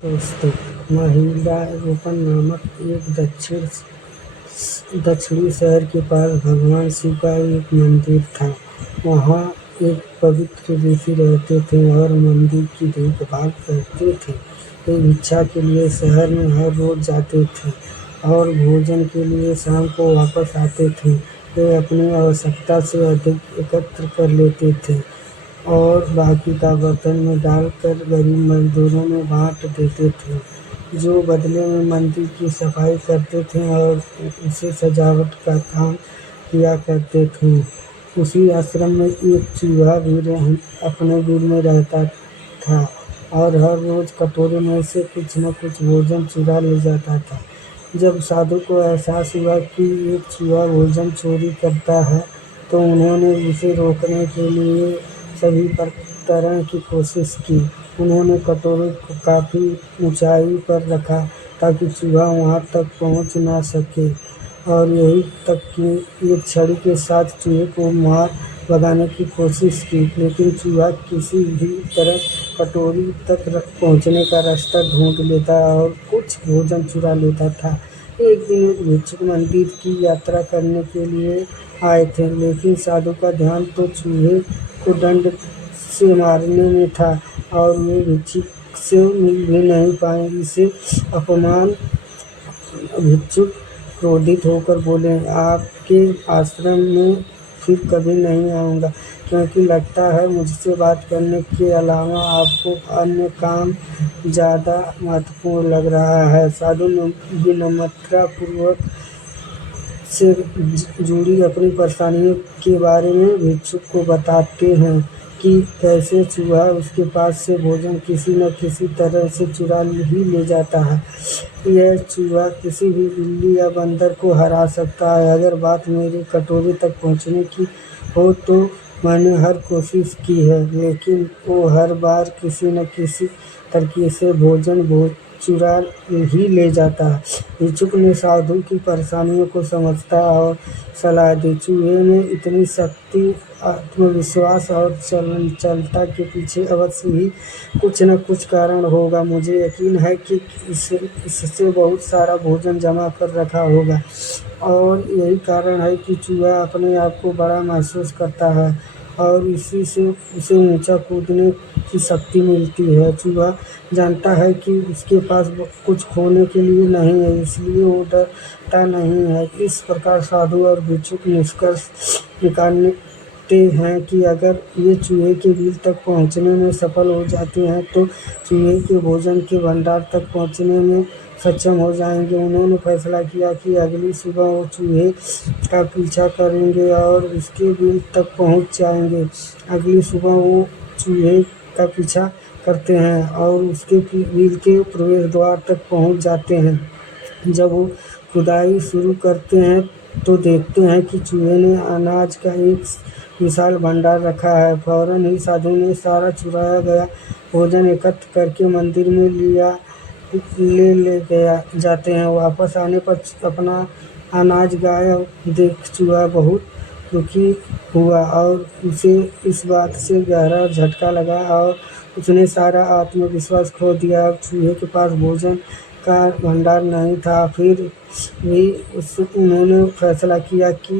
दोस्तों, महिलारोपण नामक एक दक्षिणी शहर के पास भगवान शिव का एक मंदिर था। वहाँ एक पवित्र ऋषि रहते थे और मंदिर की देखभाल करते थे। वे भिक्षा के लिए शहर में हर रोज जाते थे और भोजन के लिए शाम को वापस आते थे। वे अपनी आवश्यकता से अधिक एकत्र कर लेते थे और बाकी का बर्तन में डालकर गरीब मजदूरों में बांट देते थे, जो बदले में मंदिर की सफाई करते थे और उसे सजावट का काम किया करते थे। उसी आश्रम में एक चूहा भी अपने बिल में रहता था और हर रोज कटोरे में से कुछ न कुछ भोजन चुरा ले जाता था। जब साधु को एहसास हुआ कि एक चूहा भोजन चोरी करता है, तो उन्होंने उसे रोकने के लिए सभी तरह की कोशिश की। उन्होंने कटोरे को काफ़ी ऊंचाई पर रखा ताकि चूहा वहां तक पहुंच ना सके और यही तक कि एक छड़ी के साथ चूहे को मार भगाने की कोशिश की, लेकिन चूहा किसी भी तरह कटोरी तक पहुंचने का रास्ता ढूंढ लेता और कुछ भोजन चुरा लेता था। एक दिन एक भिक्षुक मंदिर की यात्रा करने के लिए आए थे, लेकिन साधु का ध्यान तो चूहे को दंड से मारने में था और वे भिक्षुक से मिल भी नहीं पाए। इसे अपमान भिक्षुक क्रोधित होकर बोले, आपके आश्रम में फिर कभी नहीं आऊँगा, क्योंकि लगता है मुझसे बात करने के अलावा आपको अन्य काम ज़्यादा महत्वपूर्ण लग रहा है। साधु विनम्रतापूर्वक से जुड़ी अपनी परेशानियों के बारे में भिक्षुक को बताते हैं कि कैसे चूहा उसके पास से भोजन किसी न किसी तरह से चुरा ही ले जाता है। यह चूहा किसी भी बिल्ली या बंदर को हरा सकता है। अगर बात मेरे कटोरे तक पहुंचने की हो तो मैंने हर कोशिश की है, लेकिन वो हर बार किसी न किसी तरीके से भोजन चुरा ही ले जाता है। भिक्षुक ने साधु की परेशानियों को समझता और सलाह दी। चूहे में इतनी शक्ति, आत्मविश्वास और चंचलता के पीछे अवश्य ही कुछ न कुछ कारण होगा। मुझे यकीन है कि इससे बहुत सारा भोजन जमा कर रखा होगा और यही कारण है कि चूहा अपने आप को बड़ा महसूस करता है और इसी से उसे ऊंचा कूदने की शक्ति मिलती है। चूहा जानता है कि उसके पास कुछ खोने के लिए नहीं है, इसलिए वो डरता नहीं है। इस प्रकार साधु और भिक्षुक निष्कर्ष निकालते हैं कि अगर ये चूहे के बिल तक पहुंचने में सफल हो जाते हैं तो चूहे के भोजन के भंडार तक पहुंचने में सक्षम हो जाएंगे। उन्होंने फैसला किया कि अगली सुबह वो चूहे का पीछा करेंगे और उसके बिल तक पहुंच जाएंगे। अगली सुबह वो चूहे का पीछा करते हैं और उसके बिल के प्रवेश द्वार तक पहुंच जाते हैं। जब वो खुदाई शुरू करते हैं तो देखते हैं कि चूहे ने अनाज का एक विशाल भंडार रखा है। फौरन ही साधु ने सारा चुराया गया भोजन एकत्र करके मंदिर में ले जाते हैं। वापस आने पर अपना अनाज गायब देख चूहा बहुत दुखी हुआ और उसे इस बात से गहरा झटका लगा और उसने सारा आत्मविश्वास खो दिया। अब चूहे के पास भोजन का भंडार नहीं था। फिर भी उन्होंने फैसला किया कि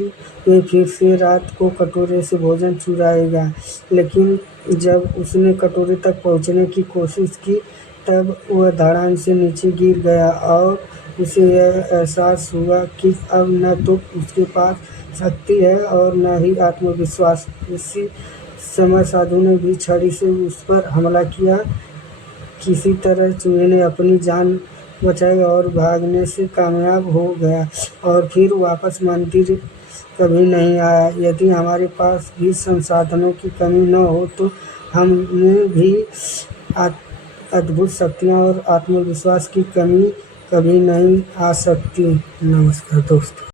वे फिर से रात को कटोरे से भोजन चुराएगा, लेकिन जब उसने कटोरे तक पहुंचने की कोशिश की तब वह धड़ाम से नीचे गिर गया और उसे यह एहसास हुआ कि अब न तो उसके पास शक्ति है और न ही आत्मविश्वास। इसी समय साधु ने भी छड़ी से उस पर हमला किया। किसी तरह चूहे ने अपनी जान बचाई और भागने से कामयाब हो गया और फिर वापस मंदिर कभी नहीं आया। यदि हमारे पास भी संसाधनों की कमी न हो तो हम में भी अद्भुत शक्तियाँ और आत्मविश्वास की कमी कभी नहीं आ सकती। नमस्कार दोस्तों।